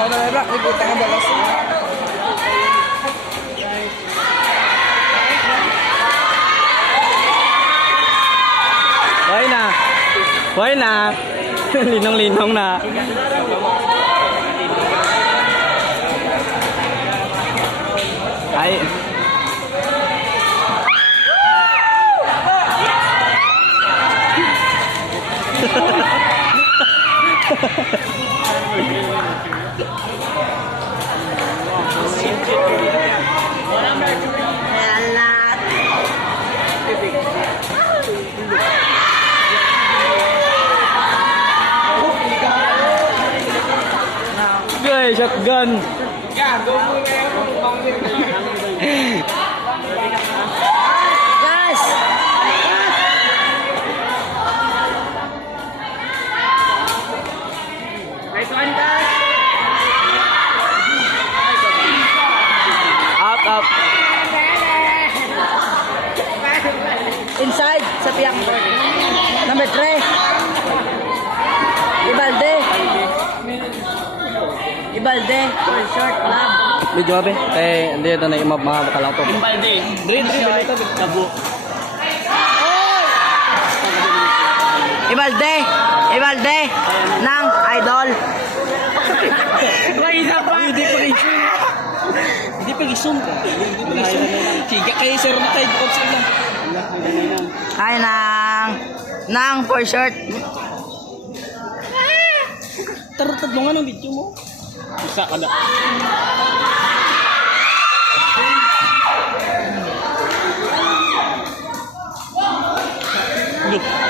ako na nabrak. Ikutan ka balas. Hoy na. Hoy na. Linong-linong na. Ay. Guys, shotgun. Guys! Nice one, guys. Up. Inside, sa piyak. Number 3. Ibalde, for short lang. Medyo abe. Hindi ito na yung mga bakalang to. Imbalde. Drin, bilito. Tabo. Ibalde, ng idol. May isa pa. Hindi pag-isum ka. Siga kayo, sir. Matay, bukod sila. Ay, ng for short. Tarutad mo nga ng video mo. Isa ka na. Look.